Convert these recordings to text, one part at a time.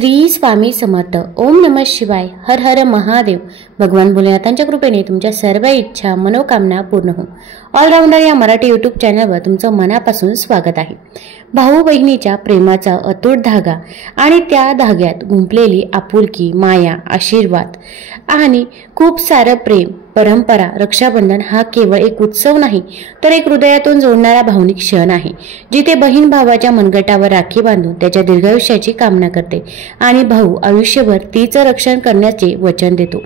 श्री स्वामी समर्थ. ओम नमः शिवाय. हर हर महादेव. भगवान भोलेनाथांच्या कृपेने तुमच्या सर्व इच्छा मनोकामना पूर्ण हो. ऑलराऊंडर या मराठी यूट्यूब चॅनलवर तुमचं मनापासून स्वागत आहे. भाऊ बहिणीच्या प्रेमाचा अतूट धागा आणि त्या धाग्यात गुंफलेली आपुलकी, माया, आशीर्वाद आणि खूप सारं प्रेम, परंपरा. रक्षाबंधन हा केवळ एक उत्सव नाही, तर एक हृदयातून जोडणारा भावनिक क्षण आहे, जिथे बहीण भावाच्या मनगटावर राखी बांधून त्याच्या दीर्घायुष्याची कामना करते आणि भाऊ आयुष्यभर तिचं रक्षण करण्याचे वचन देतो.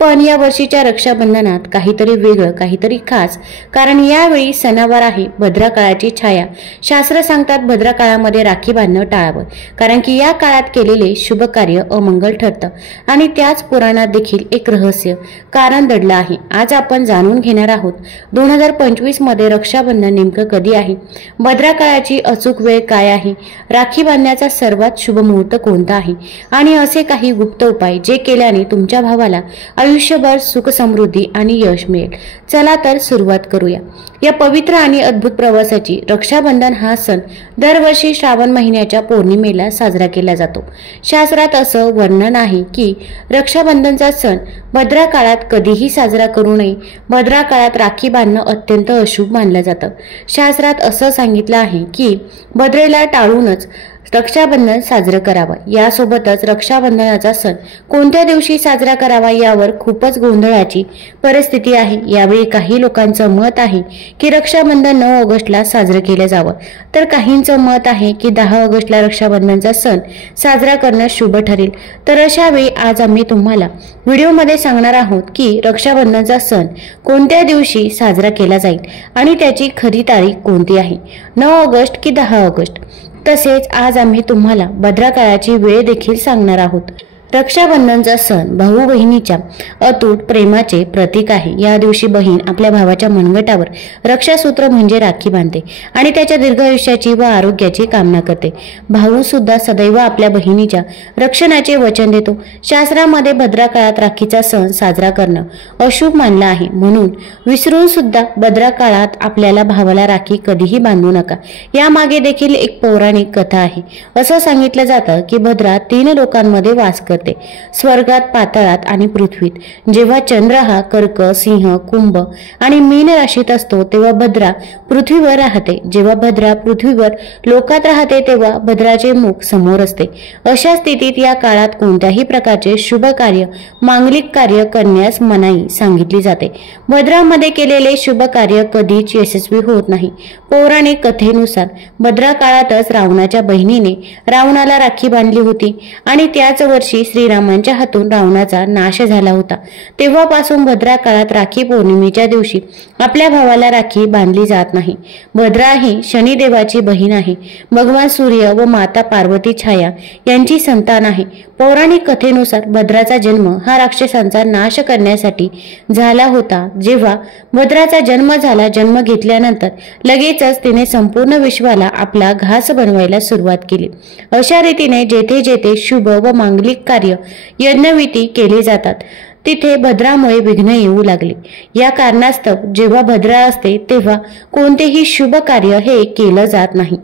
पण या वर्षीच्या रक्षाबंधनात काहीतरी वेगळं, काहीतरी खास, कारण यावेळी सणावार आहे भद्रा काळाची छाया. शास्त्र सांगतात भद्रा काळामध्ये राखी बांधणं टाळावं, कारण की या काळात केलेले शुभ कार्य अमंगल ठरतं आणि त्याच पुराणात देखील एक रहस्य कारण दडलं आहे. आज आपण जाणून घेणार आहोत 2025 मध्ये रक्षाबंधन नेमकं कधी आहे, भद्रा काळाची अचूक वेळ काय आहे, राखी बांधण्याचा सर्वात शुभ मुहूर्त कोणता आहे आणि असे काही गुप्त उपाय जे केल्याने तुमच्या भावाला आयुष्यभर सुख, समृद्धी आणि यश मिळेल. चला तर सुरुवात करूया या पवित्र आणि अद्भुत प्रवासाची. रक्षाबंधन हा सण दरवर्षी श्रावण महिन्याच्या पौर्णिमेला साजरा केला जातो. शास्त्रात असं वर्णन आहे की रक्षाबंधनचा सण भद्रा काळात कधीही साजरा करू नये. भद्रा काळात राखी बांधणं अत्यंत अशुभ मानलं जातं. शास्त्रात असं सांगितलं आहे की भद्रेला टाळूनच रक्षाबंधन साजरं करावं. यासोबतच रक्षाबंधनाचा सण कोणत्या दिवशी साजरा करावा यावर खूपच गोंधळाची परिस्थिती आहे. यावेळी काही लोकांचं मत आहे की रक्षाबंधन 9 ऑगस्टला साजरं केलं जावं, तर काहींचं मत आहे की 10 ऑगस्टला रक्षाबंधनचा सण साजरा करणं शुभ ठरेल. तर अशा वेळी आज आम्ही तुम्हाला व्हिडिओमध्ये सांगणार आहोत की रक्षाबंधनचा सण कोणत्या दिवशी साजरा केला जाईल आणि त्याची खरी तारीख कोणती आहे, 9 ऑगस्ट की 10 ऑगस्ट. तसेच आज आम्ही तुम्हाला भद्रा काळाची वेळ देखील सांगणार आहोत. रक्षाबंधनचा सण भाऊ बहिणीच्या अतूट प्रेमाचे प्रतीक आहे. या दिवशी बहीण आपल्या भावाच्या मनगटावर रक्षासूत्र म्हणजे राखी बांधते आणि त्याच्या दीर्घायुष्याची व आरोग्याची कामना करते. भाऊ सुद्धा सदैव आपल्या बहिणीच्या रक्षणाचे वचन देतो. शास्त्रामध्ये भद्रा काळात राखीचा सण साजरा करणं अशुभ मानलं आहे, म्हणून विसरून सुद्धा भद्रा काळात आपल्याला भावाला राखी कधीही बांधू नका. यामागे देखील एक पौराणिक कथा आहे. असं सांगितलं जातं की भद्रा 3 लोकांमध्ये वास करते, स्वर्गात, पाताळात आणि पृथ्वीत. जेव्हा चंद्र हा कर्क, सिंह, कुंभ आणि मीन राशीत असतो तेव्हा भद्रा पृथ्वीवर राहते. जेव्हा भद्रा पृथ्वीवर लोकात राहते तेव्हा भद्राचे मुख समोर असते. अशा स्थितीत या काळात कोणत्याही प्रकारचे शुभ कार्य, मांगलिक कार्य करण्यास मनाई सांगितली जाते. भद्रामध्ये केलेले शुभ कार्य कधीच यशस्वी होत नाही. पौराणिक कथेनुसार भद्रा काळातच रावणाच्या बहिणीने रावणाला राखी बांधली होती आणि त्याच वर्षी श्रीरामांच्या हातून रावणाचा नाश झाला होता. तेव्हापासून भद्रा काळात राखी पौर्णिमेच्या दिवशी आपल्या भावाला राखी बांधली जात नाही. भद्रा ही शनिदेवाची बहीण आहे. भगवान सूर्य व माता पार्वती छाया यांची संतान आहे. पौराणिक कथेनुसार भद्राचा जन्म हा राक्षसांचा नाश करण्यासाठी झाला होता. जेव्हा भद्राचा जन्म झाला, जन्म घेतल्यानंतर लगेचच तिने संपूर्ण विश्वाला आपला घास बनवायला सुरुवात केली. अशा रीतीने जेथे जेथे शुभ व मांगलिक कार्य, यज्ञविधी केले जातात तिथे भद्रामुळे विघ्न येऊ लागले. या कारणास्तव जेव्हा भद्रा असते तेव्हा कोणतेही शुभ कार्य हे केलं जात नाही.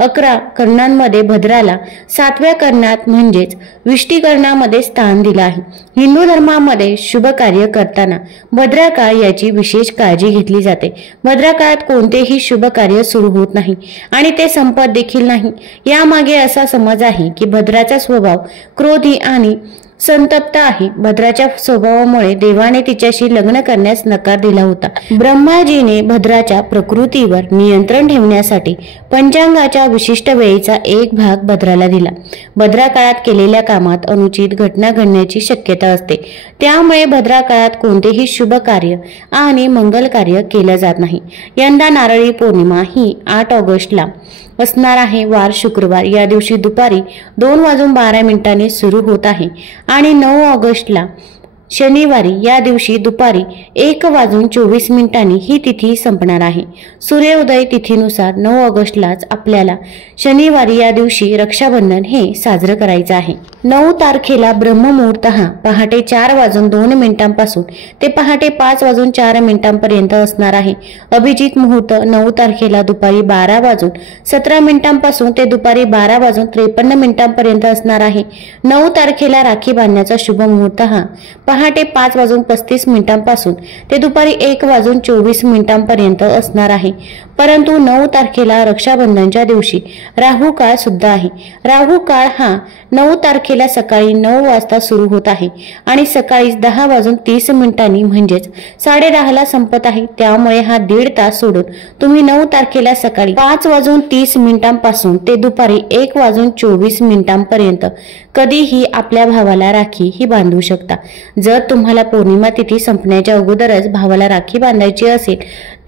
11 कर्णांमध्ये भद्राला 7व्या कर्णात म्हणजेच विष्टीकरणामध्ये स्थान दिलं आहे. हिंदू धर्मामध्ये शुभ कार्य करताना भद्रा काळ याची विशेष काळजी घेतली जाते. भद्रा काळात कोणतेही शुभ कार्य सुरू होत नाही आणि ते संपत देखील नाही. यामागे असा समज आहे की भद्राचा स्वभाव क्रोधी आणि संतप्त आहे. भद्राच्या स्वभावामुळे देवाने तिच्याशी लग्न करण्यास नकार दिला होता. ब्रह्माजीने भद्राच्या प्रकृतीवर नियंत्रण ठेवण्यासाठी पंचांगाच्या विशिष्ट वेळेचा एक भाग भद्राला दिला. भद्रा काळात केलेल्या कामात अनुचित घटना घडण्याची शक्यता असते. त्यामुळे भद्रा काळात कोणतेही शुभ कार्य आणि मंगल कार्य केलं जात नाही. यंदा नारळी पौर्णिमा ही 8 ऑगस्टला असणार आहे, वार शुक्रवार. या दिवशी दुपारी 2:12 सुरू होत आहे आणि 9 ऑगस्टला शनिवारी या दिवशी दुपारी 1:24 ही तिथी संपणार आहे। सूर्योदय तिथीनुसार 9 ऑगस्टलाच आपल्याला शनिवारी या दिवशी रक्षाबंधन हे साजरं करायचं आहे। 9 तारखेला ब्रह्ममुहूर्त हा पहाटे 4:02 पासून ते पहाटे 5:04 पर्यंत असणार आहे। अभिजित मुहूर्त 9 तारखेला दुपारी 12:17 पासून ते दुपारी 12:53 पर्यंत असणार आहे। 9 तारखेला राखी बांधण्याचा शुभ मुहूर्त हा पहाटे 5:35 पासून ते दुपारी 1:24 पर्यंत असणार आहे। परंतु 9 तारखेला रक्षाबंधनच्या दिवशी राहू काळ सुद्धा आहे। राहू काळ हा 9 तारखेला सकाळी 9 वाजता सुरू होत आहे आणि सकाळी 10:30 म्हणजेच 10:30 संपत आहे। त्यामुळे हा 1.5 तास सोडून तुम्ही 9 तारखेला सकाळी 5:30 पासून ते दुपारी 1:24 पर्यंत कधीही आपल्या भावाला राखी ही बांधू शकता। जर तुम्हाला पौर्णिमा तिथी संपण्याच्या अगोदरच भावाला राखी बांधायची असेल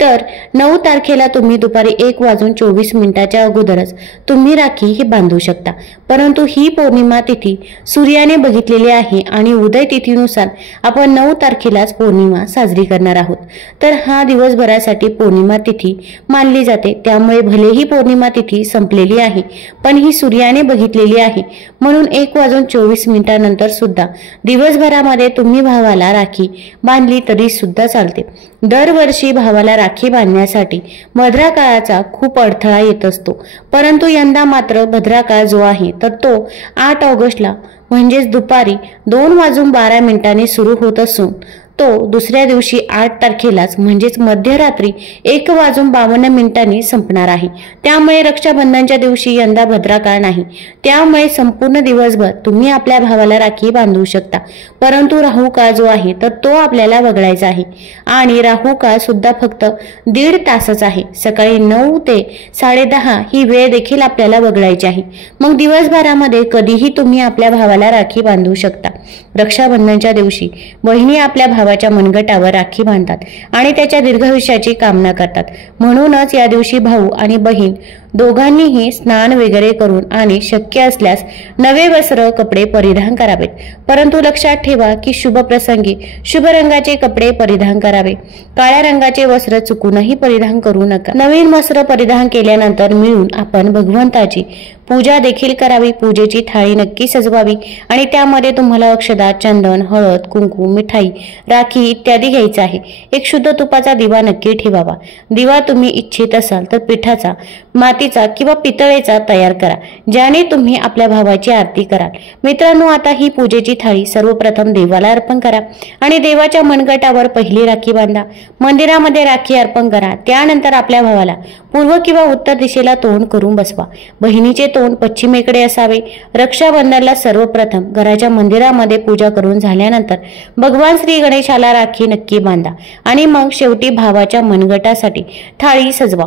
तर 9 तारखेला तुम्ही दुपारी 1:24 अगोदरच तुम्ही राखी ही बांधू शकता। परंतु ही पौर्णिमा तिथी सूर्याने बघितलेली आहे आणि उदय तिथीनुसार आपण 9 तारखेलाच पौर्णिमा साजरी करणार आहोत। तर हा दिवसभरासाठी पौर्णिमा तिथी मानली जाते। त्यामुळे भलेही पौर्णिमा तिथी संपलेली आहे पण ही सूर्याने बघितलेली आहे म्हणून 1:24 नंतर सुद्धा दिवसभरामध्ये तुम्ही भावाला राखी बांधली तरी सुद्धा चालते। दरवर्षी भावाला राखी बांधण्यासाठी भद्रा काळाचा खूप अडथळा येत असतो, परंतु यंदा मात्र भद्रा काळ जो आहे तर तो 8 ऑगस्टला म्हणजेच दुपारी 2:12 सुरू होत असून तो दुसऱ्या दिवशी 8 तारखेलाच म्हणजेच मध्यरात्री 1:52 संपणार आहे। त्यामुळे रक्षाबंधनच्या दिवशी यंदा भद्रा काळ नाही। त्यामुळे संपूर्ण दिवसभर तुम्ही आपल्या भावाला राखी बांधू शकता। परंतु राहू काळ जो आहे तर तो आपल्याला वगळायचा आहे आणि राहू काळ सुद्धा फक्त 1.5 तासच आहे। सकाळी 9 ते 10:30 ही वेळ देखील आपल्याला वगळायची आहे। मग दिवसभरामध्ये कधीही तुम्ही आपल्या भावाला राखी बांधू शकता। रक्षाबंधनच्या दिवशी बहिणी आपल्या भावाच्या मनगटावर राखी बांधतात आणि त्याच्या दीर्घायुष्याची कामना करतात। म्हणूनच या दिवशी भाऊ आणि बहीण दोघांनीही स्नान वगैरे करून आणि शक्य असल्यास नवे वस्त्र कपडे परिधान करावेत। परंतु लक्षात ठेवा की शुभ प्रसंगी शुभ रंगाचे कपडे परिधान करावे। काळ्या रंगाचे वस्त्र चुकूनही परिधान करू नका। नवीन वस्त्र परिधान केल्यानंतर मिळून आपण भगवंताची पूजा देखील करावी। पूजेची थाळी नक्की सजवावी आणि त्यामध्ये तुम्हाला अक्षदा, चंदन, हळद, कुंकू, मिठाई, राखी इत्यादी घ्यायचं आहे। एक शुद्ध तुपाचा दिवा नक्की ठेवावा। दिवा तुम्ही इच्छित असाल तर पिठाचा, मातीचा किंवा पितळेचा तयार करा, ज्याने तुम्ही आपल्या भावाची आरती कराल। मित्रांनो, आता ही पूजेची थाळी सर्वप्रथम देवाला अर्पण करा आणि देवाच्या मनगटावर पहिली राखी बांधा। मंदिरामध्ये राखी अर्पण करा। त्यानंतर आपल्या भावाला पूर्व किंवा उत्तर दिशेला तोंड करून बसवा। बहिणीचे तोंड पश्चिमेकडे असावे। रक्षाबंधनाला सर्वप्रथम घराच्या मंदिरामध्ये पूजा करून झाल्यानंतर भगवान श्री गणेशाला राखी नक्की बांधा आणि मग शेवटी भावाच्या मनगटासाठी थाळी सजवा।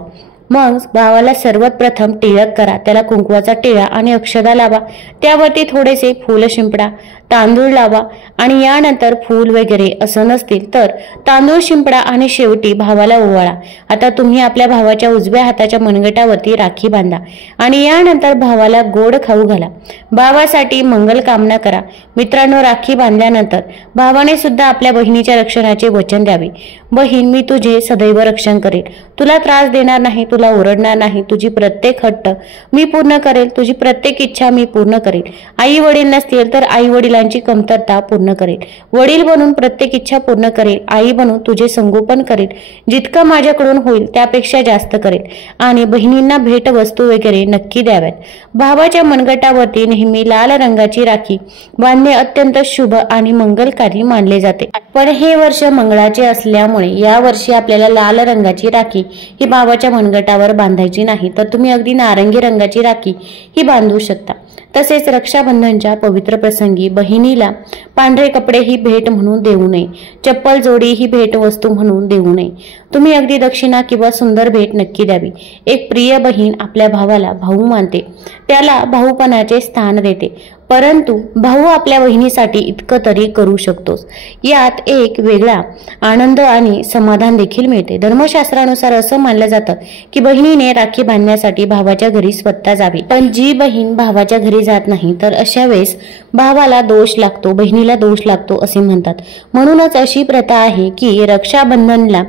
मग भावाला सर्वात प्रथम टिळक करा, त्याला कुंकवाचा टिळा आणि अक्षदा लावा, त्यावरती थोडेसे फूल शिंपडा, तांदूळ लावा आणि यानंतर फूल वगैरे असं नसतील तर तांदूळ शिंपडा आणि शेवटी भावाला ओवाळा। आता तुम्ही आपल्या भावाच्या उजव्या हाताच्या मनगटावरती राखी बांधा आणि यानंतर भावाला गोड खाऊ घाला। भावासाठी मंगल कामना करा। मित्रांनो, राखी बांधल्यानंतर भावाने सुद्धा आपल्या बहिणीच्या रक्षणाचे वचन द्यावे। बहीण, मी तुझे सदैव रक्षण करेल, तुला त्रास देणार नाही, तुला ओरडणार नाही, तुझी प्रत्येक हट्ट मी पूर्ण करेल, तुझी प्रत्येक इच्छा मी पूर्ण करेल। आई वडील नसतील तर आई वडिलांची कमतरता पूर्ण करेल, वडील बनून प्रत्येक इच्छा पूर्ण करेल, आई बनून तुझे संगोपन करेल, जितकं माझ्याकडून होईल त्यापेक्षा जास्त करेल आणि बहिणींना भेट वस्तू वगैरे नक्की द्याव्यात। भावाच्या मनगटावरती नेहमी लाल रंगाची राखी बांधणे अत्यंत शुभ आणि मंगलकारी मानले जाते। पण हे वर्ष मंगळाचे असल्यामुळे या वर्षी आपल्याला लाल रंगाची राखी ही भावाच्या मनगटावर बांधायची नाही, तर तुम्ही अगदी नारंगी रंगाची राखी ही बांधू शकता। तसेच रक्षाबंधनच्या पवित्र प्रसंगी बहिणीला पांढरे कपडे ही भेट म्हणून देऊ नये, चप्पल जोडी ही भेट वस्तू म्हणून देऊ नये। तुम्ही अगदी दक्षिणा किंवा सुंदर भेट नक्की द्यावी। एक प्रिय बहीण आपल्या भावाला भाऊ मानते, त्याला भाऊपणाचे स्थान देते, परंतु भाऊ आपल्या बहिणीसाठी इतकं तरी करू शकतोच। यात एक वेगळा आनंद आणि समाधान देखील मिळते। धर्मशास्त्रानुसार असं मानलं जातं की बहिणीने राखी बांधण्यासाठी भावाच्या घरी स्वतः जावे, पण जी बहीण भावाच्या घरी जात नाही तर अशा वेळेस भावाला दोष लागतो, बहिणीला दोष लागतो असे म्हणतात। म्हणूनच अशी प्रथा आहे की रक्षाबंधनला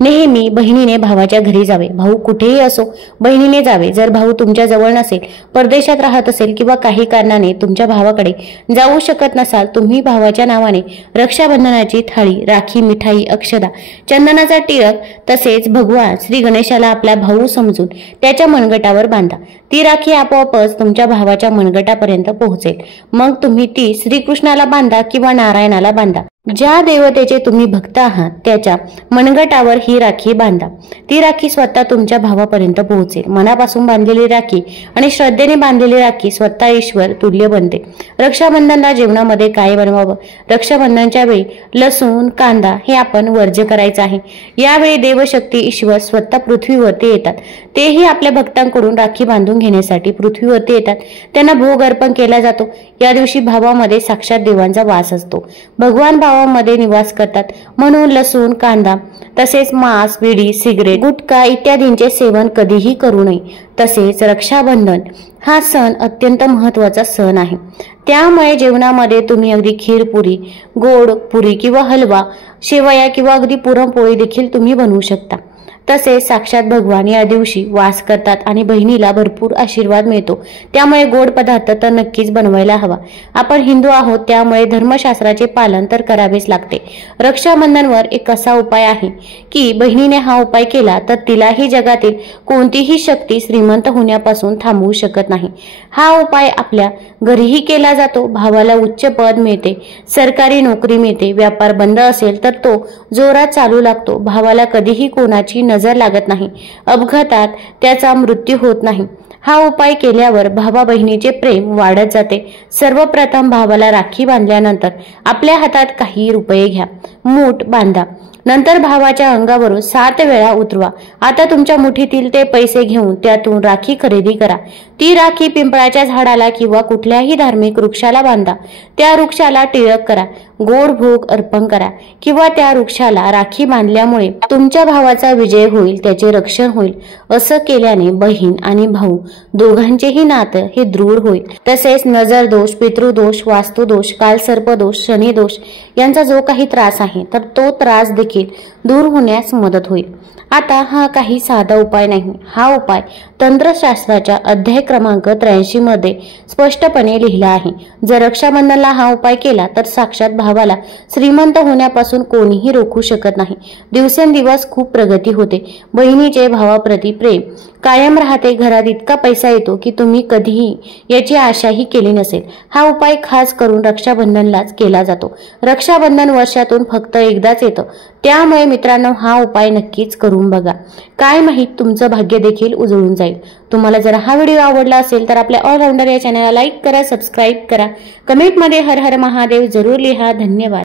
नेहमी बहिणीने भावाच्या घरी जावे। भाऊ कुठेही असो बहिणीने जावे। जर भाऊ तुमच्या जवळ नसेल, परदेशात राहत असेल किंवा काही कारणाने तुमच्या भावाकडे जाऊ शकत नसाल, तुम्ही भावाच्या नावाने रक्षाबंधनाची थाळी, राखी, मिठाई, अक्षदा, चंदनाचा टिळक तसेच भगवान श्री गणेशाला आपला भाऊ समजून त्याच्या मनगटावर बांधा। ती राखी आपोआपच तुमच्या भावाच्या मनगटापर्यंत पोहोचेल। मग तुम्ही ती श्रीकृष्णाला बांधा किंवा नारायणाला बांधा, ज्या देवतेचे तुम्ही भक्त आहात त्याच्या मनगटावर ही राखी बांधा। ती राखी स्वतः तुमच्या भावापर्यंत पोहोचेल। मनापासून बांधलेली राखी आणि श्रद्धेने बांधलेली राखी स्वतः ईश्वर तुल्य बनते। रक्षाबंधनला जेवणामध्ये काय बनवावं? रक्षाबंधनच्या वेळी लसूण, कांदा हे आपण वर्ज्य करायचं आहे। यावेळी देवशक्ती ईश्वर स्वतः पृथ्वीवरती येतात। तेही आपल्या भक्तांकडून राखी बांधून घेण्यासाठी पृथ्वीवरती येतात। त्यांना भोग अर्पण केला जातो। या दिवशी भावामध्ये साक्षात देवांचा वास असतो। भगवान भावामध्ये निवास करतात, म्हणून लसूण, कांदा तसेच मांस, विडी, सिगरेट, गुटखा इत्यादींचे सेवन कधीही करू नये। तसेच रक्षाबंधन हा सण अत्यंत महत्त्वाचा सण आहे, त्यामुळे जेवणामध्ये तुम्ही अगदी खीरपुरी, गोड पुरी किंवा हलवा, शेवया किंवा अगदी पुरणपोळी देखील तुम्ही बनवू शकता। तसेच साक्षात भगवान या दिवशी वास करतात आणि बहिणीला भरपूर आशीर्वाद मिळतो, त्यामुळे गोड पदार्थ तर नक्कीच बनवायला हवा। आपण हिंदू आहोत त्यामुळे धर्मशास्त्राचे पालन तर करावेच लागते। रक्षाबंधनवर एक असा उपाय आहे की बहिणीने हा उपाय केला तर तिलाही जगातील कोणतीही शक्ती श्रीमंत होण्यापासून थांबवू शकत नाही। हा उपाय आपल्या घरीही केला जातो। भावाला उच्च पद मिळते, सरकारी नोकरी मिळते, व्यापार बंद असेल तर तो जोरात चालू लागतो, भावाला कधीही कोणाची नजर लागत नाही, अपघातात त्याचा मृत्यू होत नाही। हा उपाय केल्यावर भावा बहिणीचे प्रेम वाढत जाते। सर्वप्रथम भावाला राखी बांधल्यानंतर आपल्या हातात काही रुपये घ्या, मूठ बांधा, नंतर भावाच्या अंगावरून 7 वेळा उतरवा। आता तुमच्या मुठीतील ते पैसे घेऊन त्यातून राखी खरेदी करा। ती राखी पिंपळाच्या झाडाला किंवा कुठल्याही धार्मिक वृक्षाला बांधा। त्या वृक्षाला टिळक करा, गोड भोग अर्पण करा किंवा त्या वृक्षाला राखी बांधल्यामुळे तुमच्या भावाचा विजय होईल, त्याचे रक्षण होईल। असं केल्याने बहीण आणि भाऊ दोघांचेही नातं हे दृढ होईल। तसेच नजर दोष, पितृदोष, वास्तुदोष, कालसर्पदोष, शनिदोष यांचा जो काही त्रास आहे तर तो त्रास देखील दूर होण्यास मदत होईल। आता हा काही साधा उपाय नाही, हा उपाय तंत्रशास्त्राच्या अध्याय क्रमांक 83 मध्ये स्पष्टपणे लिहिला आहे। जर रक्षाबंधनला हा उपाय केला तर साक्षात भावाला श्रीमंत होण्यापासून कोणीही रोखू शकत नाही। दिवसेंदिवस खूप प्रगती होते, बहिणीचे भावाप्रती प्रेम कायम राहते, घरात इतका पैसा येतो की तुम्ही कधीही याची आशाही केली नसेल। हा उपाय खास करून रक्षाबंधनलाच केला जातो। रक्षाबंधन वर्षातून फक्त एकदाच येतं, त्यामुळे मित्रांनो हा उपाय नक्कीच करून बघा। काय माहित तुमचं भाग्य देखील उजळून जाईल। तुम्हाला जर हा व्हिडिओ आवडला असेल तर आपल्या ऑलराऊंडर या चॅनलला लाईक करा, सबस्क्राईब करा, कमेंटमध्ये हर हर महादेव जरूर लिहा। धन्यवाद।